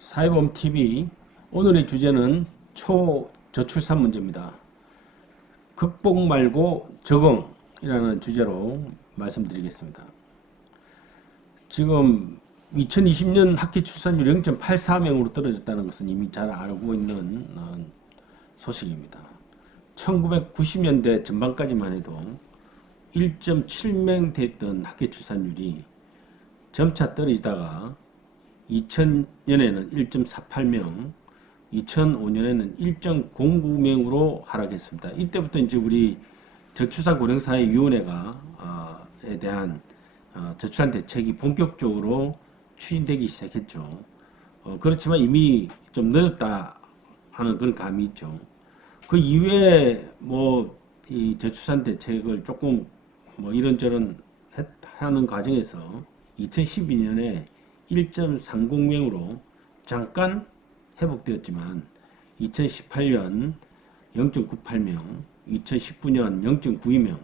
사회보험TV 오늘의 주제는 초저출산 문제입니다. 극복 말고 적응이라는 주제로 말씀드리겠습니다. 지금 2020년 합계 출산율이 0.84명으로 떨어졌다는 것은 이미 잘 알고 있는 소식입니다. 1990년대 전반까지만 해도 1.7명 됐던 합계 출산율이 점차 떨어지다가 2000년에는 1.48명, 2005년에는 1.09명으로 하락했습니다. 이때부터 이제 우리 저출산 고령사회위원회에 대한 저출산 대책이 본격적으로 추진되기 시작했죠. 그렇지만 이미 좀 늦었다 하는 그런 감이 있죠. 그 이후에 이 저출산 대책을 조금 이런저런 하는 과정에서 2012년에 1.30명으로 잠깐 회복되었지만 2018년 0.98명, 2019년 0.92명,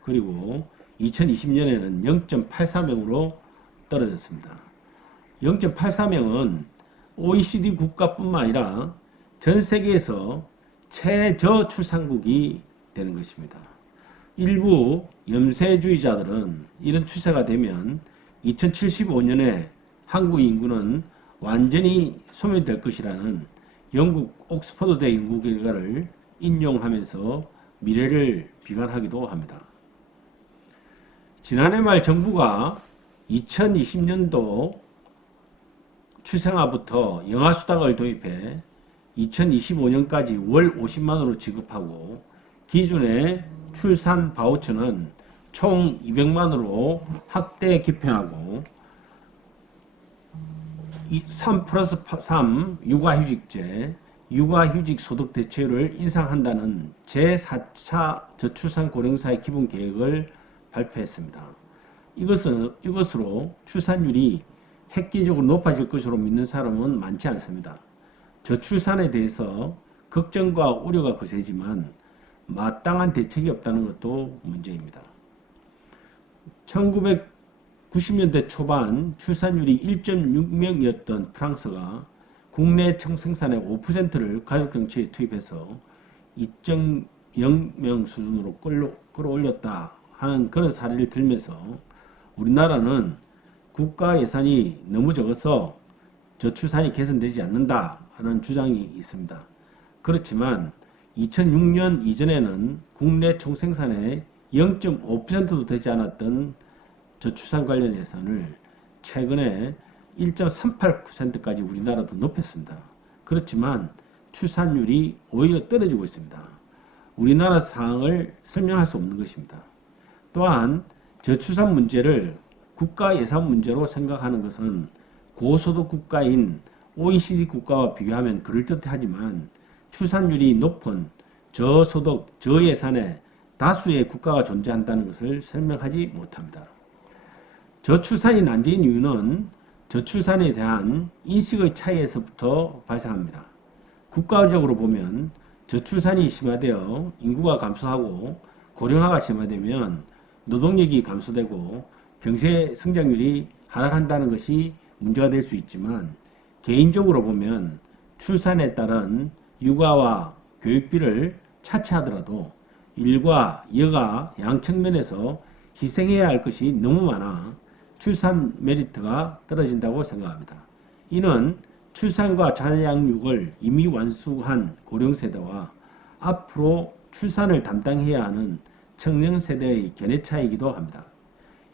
그리고 2020년에는 0.84명으로 떨어졌습니다. 0.84명은 OECD 국가뿐만 아니라 전 세계에서 최저출산국이 되는 것입니다. 일부 염세주의자들은 이런 추세가 되면 2075년에 한국 인구는 완전히 소멸될 것이라는 영국 옥스퍼드대 연구 결과를 인용하면서 미래를 비관하기도 합니다. 지난해 말 정부가 2020년도 출생아부터 영아수당을 도입해 2025년까지 월 50만원으로 지급하고 기존의 출산 바우처는 총 200만원으로 확대 개편하고 3+3 육아휴직제, 육아휴직 소득 대체율을 인상한다는 제4차 저출산 고령사회 기본 계획을 발표했습니다. 이것으로 출산율이 획기적으로 높아질 것으로 믿는 사람은 많지 않습니다. 저출산에 대해서 걱정과 우려가 거세지만 마땅한 대책이 없다는 것도 문제입니다. 1990년대 초반 출산율이 1.6명이었던 프랑스가 국내 총생산의 5%를 가족정책에 투입해서 2.0명 수준으로 끌어올렸다 하는 그런 사례를 들면서 우리나라는 국가 예산이 너무 적어서 저출산이 개선되지 않는다 하는 주장이 있습니다. 그렇지만 2006년 이전에는 국내 총생산의 0.5%도 되지 않았던 저출산 관련 예산을 최근에 1.38%까지 우리나라도 높였습니다. 그렇지만 출산율이 오히려 떨어지고 있습니다. 우리나라 상황을 설명할 수 없는 것입니다. 또한 저출산 문제를 국가 예산 문제로 생각하는 것은 고소득 국가인 OECD 국가와 비교하면 그럴듯하지만 출산율이 높은 저소득, 저예산의 다수의 국가가 존재한다는 것을 설명하지 못합니다. 저출산이 난제인 이유는 저출산에 대한 인식의 차이에서부터 발생합니다. 국가적으로 보면 저출산이 심화되어 인구가 감소하고 고령화가 심화되면 노동력이 감소되고 경제 성장률이 하락한다는 것이 문제가 될 수 있지만 개인적으로 보면 출산에 따른 육아와 교육비를 차치하더라도 일과 여가 양 측면에서 희생해야 할 것이 너무 많아 출산 메리트가 떨어진다고 생각합니다. 이는 출산과 자녀 양육을 이미 완수한 고령세대와 앞으로 출산을 담당해야 하는 청년세대의 견해 차이이기도 합니다.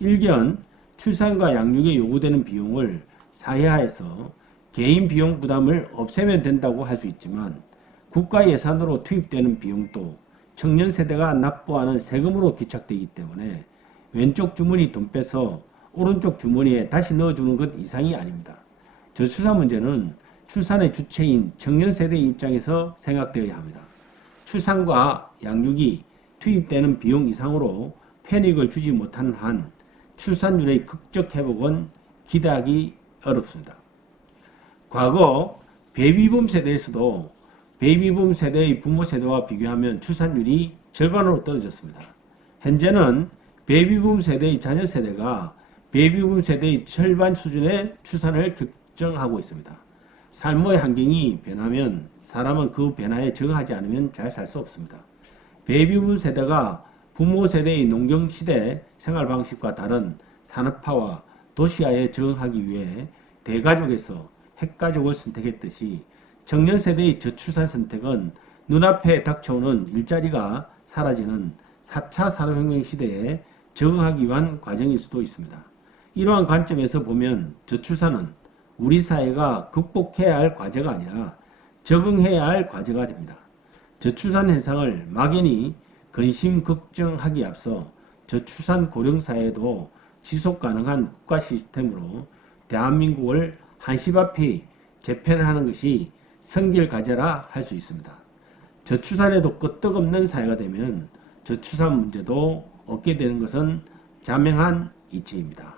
일견 출산과 양육에 요구되는 비용을 사회화해서 개인 비용 부담을 없애면 된다고 할 수 있지만 국가 예산으로 투입되는 비용도 청년 세대가 납부하는 세금으로 기착되기 때문에 왼쪽 주머니 돈 빼서 오른쪽 주머니에 다시 넣어주는 것 이상이 아닙니다. 저출산 문제는 출산의 주체인 청년 세대의 입장에서 생각되어야 합니다. 출산과 양육이 투입되는 비용 이상으로 편익을 주지 못한 한 출산율의 극적 회복은 기대하기 어렵습니다. 과거 베이비붐 세대에서도 베이비붐 세대의 부모 세대와 비교하면 출산율이 절반으로 떨어졌습니다. 현재는 베이비붐 세대의 자녀 세대가 베이비붐 세대의 절반 수준의 출산을 결정하고 있습니다. 삶의 환경이 변하면 사람은 그 변화에 적응하지 않으면 잘 살 수 없습니다. 베이비붐 세대가 부모 세대의 농경 시대 생활 방식과 다른 산업화와 도시화에 적응하기 위해 대가족에서 핵가족을 선택했듯이 청년 세대의 저출산 선택은 눈앞에 닥쳐오는 일자리가 사라지는 4차 산업혁명 시대에 적응하기 위한 과정일 수도 있습니다. 이러한 관점에서 보면 저출산은 우리 사회가 극복해야 할 과제가 아니라 적응해야 할 과제가 됩니다. 저출산 현상을 막연히 근심 걱정하기에 앞서 저출산 고령 사회도 지속 가능한 국가 시스템으로 대한민국을 한시바피 재편하는 것이 성길 가져라 할 수 있습니다. 저출산에도 끄떡없는 사회가 되면 저출산 문제도 없게 되는 것은 자명한 이치입니다.